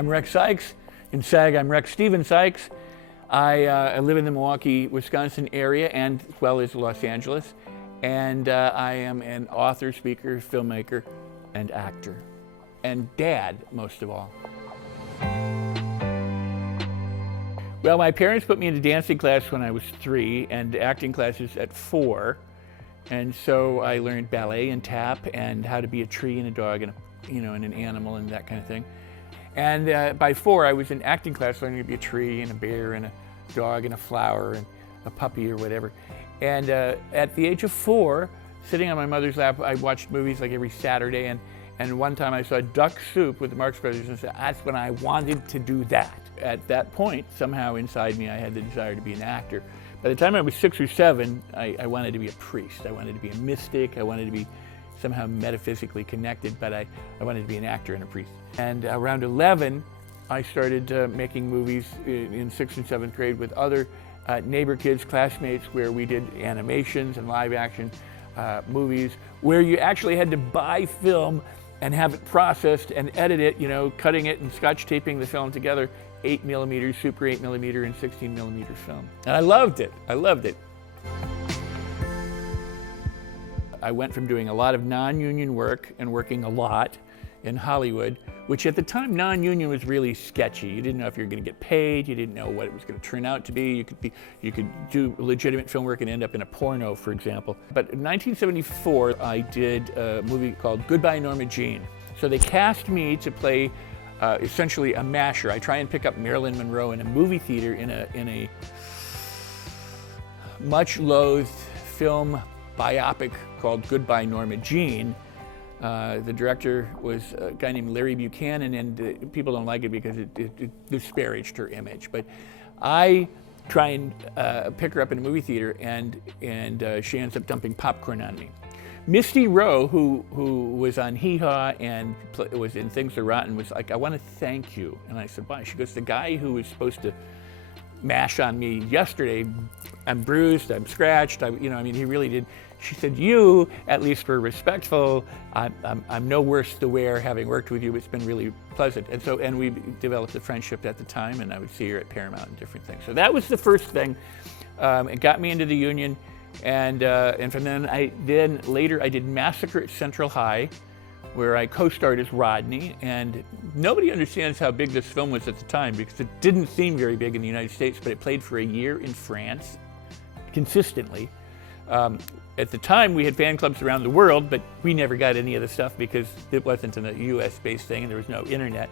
I'm Rex Sikes. In SAG, I'm Rex Steven Sikes. I live in the Milwaukee, Wisconsin area and as well as Los Angeles. And I am an author, speaker, filmmaker, and actor. And dad, most of all. Well, my parents put me into dancing class when I was 3 and acting classes at 4. And so I learned ballet and tap and how to be a tree and a dog and and an animal and that kind of thing. And by 4, I was in acting class learning to be a tree and a bear and a dog and a flower and a puppy or whatever. And at the age of 4, sitting on my mother's lap, I watched movies like every Saturday. And one time I saw Duck Soup with the Marx Brothers and said, that's when I wanted to do that. At that point, somehow inside me, I had the desire to be an actor. By the time I was 6 or 7, I wanted to be a priest. I wanted to be a mystic. I wanted to be somehow metaphysically connected, but I wanted to be an actor and a priest. And around 11, I started making movies in 6th and 7th grade with other neighbor kids, classmates, where we did animations and live action movies, where you actually had to buy film and have it processed and edit it, cutting it and scotch taping the film together, 8mm, Super 8mm, and 16mm film. And I loved it. I loved it. I went from doing a lot of non-union work and working a lot in Hollywood, which at the time non-union was really sketchy. You didn't know if you were going to get paid. You didn't know what it was going to turn out to be. You could do legitimate film work and end up in a porno, for example. But in 1974, I did a movie called Goodbye Norma Jean. So they cast me to play essentially a masher. I try and pick up Marilyn Monroe in a movie theater in a much loathed film biopic called Goodbye Norma Jean. The director was a guy named Larry Buchanan, and people don't like it because it disparaged her image. But I try and pick her up in a movie theater, and she ends up dumping popcorn on me. Misty Rowe, who was on Hee Haw and was in Things Are Rotten, was like, I want to thank you. And I said, why? She goes, the guy who was supposed to mash on me yesterday, I'm bruised, I'm scratched, he really did. She said, you at least were respectful. I'm no worse to wear having worked with you. It's been really pleasant. And we developed a friendship at the time, and I would see her at Paramount and different things. So that was the first thing. It got me into the union, and from then, later I did Massacre at Central High, where I co-starred as Rodney, and nobody understands how big this film was at the time because it didn't seem very big in the United States, but it played for a year in France, consistently. At the time, we had fan clubs around the world, but we never got any of the stuff because it wasn't a US-based thing and there was no internet.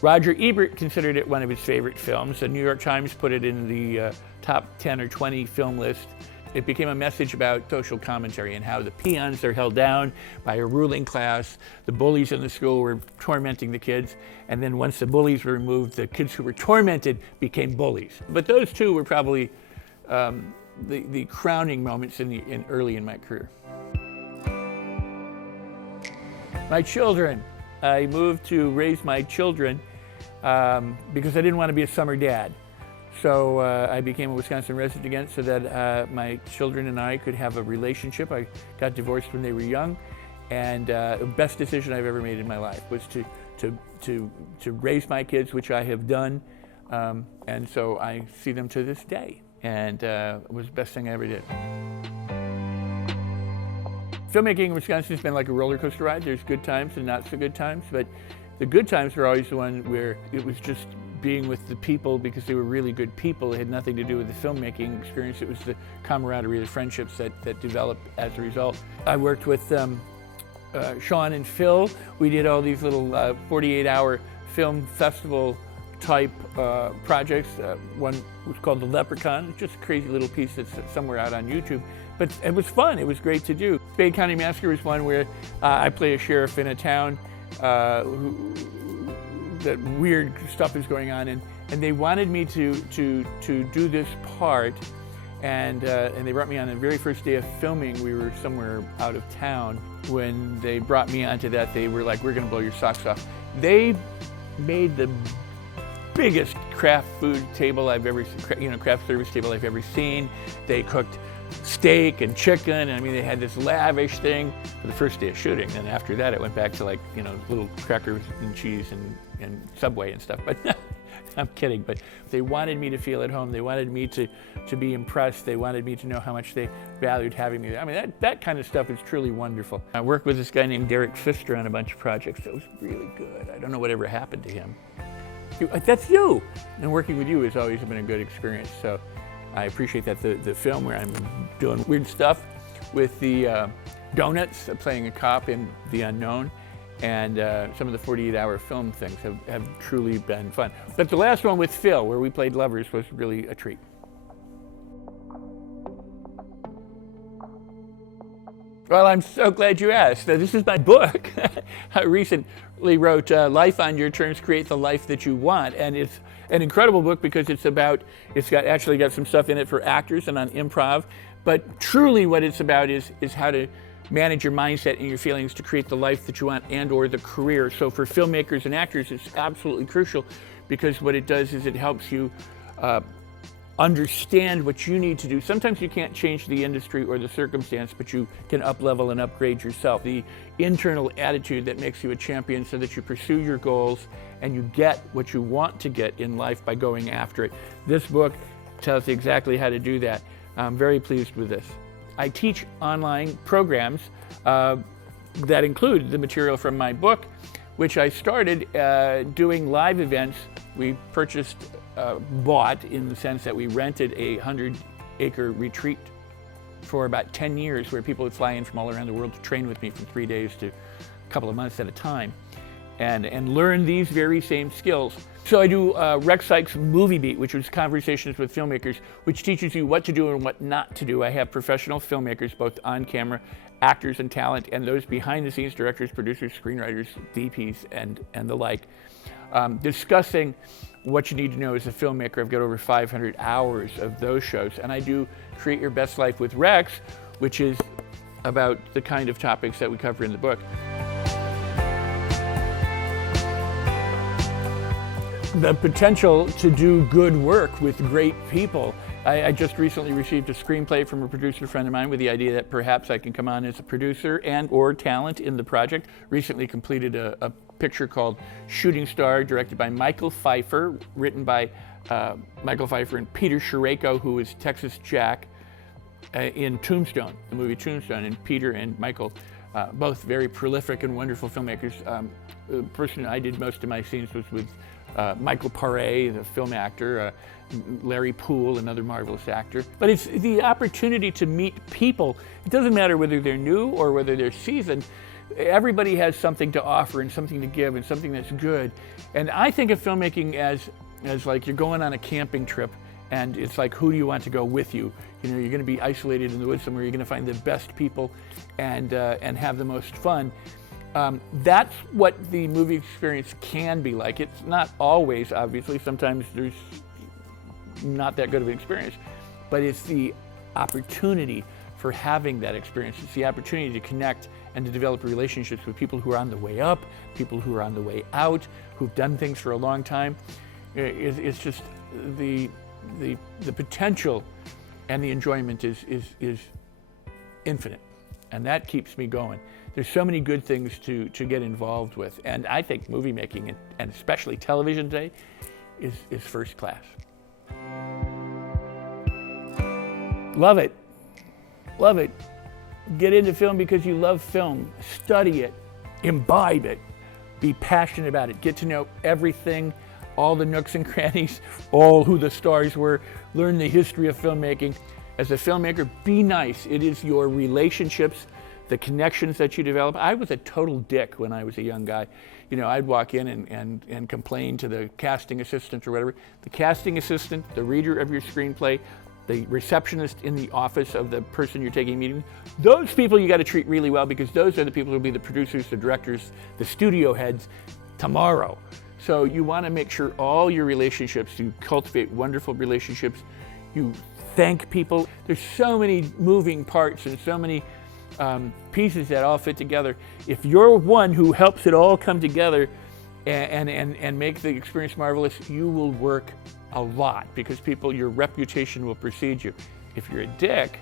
Roger Ebert considered it one of his favorite films. The New York Times put it in the top 10 or 20 film list. It became a message about social commentary and how the peons are held down by a ruling class. The bullies in the school were tormenting the kids. And then once the bullies were removed, the kids who were tormented became bullies. But those two were probably the crowning moments early in my career. My children. I moved to raise my children because I didn't want to be a summer dad. So I became a Wisconsin resident again so that my children and I could have a relationship. I got divorced when they were young, and the best decision I've ever made in my life was to raise my kids, which I have done, and so I see them to this day, and it was the best thing I ever did. Filmmaking in Wisconsin has been like a roller coaster ride. There's good times and not so good times, but the good times were always the one where it was just being with the people because they were really good people. It had nothing to do with the filmmaking experience. It was the camaraderie, the friendships that developed as a result. I worked with Sean and Phil. We did all these little 48-hour film festival type projects. One was called The Leprechaun. It's just a crazy little piece that's somewhere out on YouTube. But it was fun. It was great to do. Bay County Massacre was one where I play a sheriff in a town that weird stuff is going on, and they wanted me to do this part, and they brought me on the very first day of filming. We were somewhere out of town. When they brought me onto that, they were like, we're gonna blow your socks off. They made the biggest craft food table I've ever, craft service table I've ever seen. They cooked steak and chicken. And I mean, they had this lavish thing for the first day of shooting. And after that, it went back to like, you know, little crackers and cheese and Subway and stuff. But I'm kidding, but they wanted me to feel at home. They wanted me to be impressed. They wanted me to know how much they valued having me there. I mean, that kind of stuff is truly wonderful. I worked with this guy named Pfister on a bunch of projects. That was really good. I don't know whatever happened to him. That's you! And working with you has always been a good experience. So I appreciate that. The film where I'm doing weird stuff with the donuts, playing a cop in The Unknown, and some of the 48-hour film things have truly been fun. But the last one with Phil, where we played lovers, was really a treat. Well, I'm so glad you asked. This is my book. I recently wrote Life on Your Terms, Create the Life That You Want. And it's an incredible book because it's actually got some stuff in it for actors and on improv. But truly what it's about is how to manage your mindset and your feelings to create the life that you want and or the career. So for filmmakers and actors, it's absolutely crucial because what it does is it helps you understand what you need to do. Sometimes you can't change the industry or the circumstance, but you can up-level and upgrade yourself. The internal attitude that makes you a champion so that you pursue your goals and you get what you want to get in life by going after it. This book tells you exactly how to do that. I'm very pleased with this. I teach online programs that include the material from my book, which I started doing live events. We bought in the sense that we rented a 100-acre retreat for about 10 years where people would fly in from all around the world to train with me from 3 days to a couple of months at a time and learn these very same skills. So I do Rex Sikes Movie Beat, which was conversations with filmmakers, which teaches you what to do and what not to do. I have professional filmmakers, both on camera, actors and talent, and those behind the scenes, directors, producers, screenwriters, DPs, and the like, discussing what you need to know as a filmmaker. I've got over 500 hours of those shows. And I do Create Your Best Life with Rex, which is about the kind of topics that we cover in the book. The potential to do good work with great people. I just recently received a screenplay from a producer friend of mine with the idea that perhaps I can come on as a producer and or talent in the project. Recently completed a picture called Shooting Star, directed by Michael Pfeiffer, written by Michael Pfeiffer and Peter Sherayko, who is Texas Jack in Tombstone, the movie Tombstone. And Peter and Michael, both very prolific and wonderful filmmakers. The person I did most of my scenes was with Michael Paré, the film actor, Larry Poole, another marvelous actor. But it's the opportunity to meet people. It doesn't matter whether they're new or whether they're seasoned. Everybody has something to offer and something to give and something that's good. And I think of filmmaking as like you're going on a camping trip and it's like, who do you want to go with you? You know, you're going to be isolated in the woods somewhere. You're going to find the best people and have the most fun. That's what the movie experience can be like. It's not always, obviously. Sometimes there's not that good of an experience, but it's the opportunity for having that experience. It's the opportunity to connect and to develop relationships with people who are on the way up, people who are on the way out, who've done things for a long time. It's just the potential and the enjoyment is infinite, and that keeps me going. There's so many good things to get involved with, and I think movie making, and especially television today, is first class. Love it. Love it. Get into film because you love film. Study it. Imbibe it. Be passionate about it. Get to know everything, all the nooks and crannies, all who the stars were. Learn the history of filmmaking. As a filmmaker, be nice. It is your relationships, the connections that you develop. I was a total dick when I was a young guy. You know, I'd walk in and complain to the casting assistant or whatever. The casting assistant, the reader of your screenplay, the receptionist in the office of the person you're taking a meeting with, those people you got to treat really well because those are the people who will be the producers, the directors, the studio heads tomorrow. So you want to make sure all your relationships, you cultivate wonderful relationships, you thank people. There's so many moving parts and so many pieces that all fit together. If you're one who helps it all come together and make the experience marvelous, you will work a lot because your reputation will precede you. If you're a dick,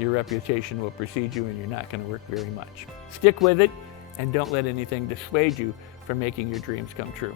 your reputation will precede you and you're not going to work very much. Stick with it and don't let anything dissuade you from making your dreams come true.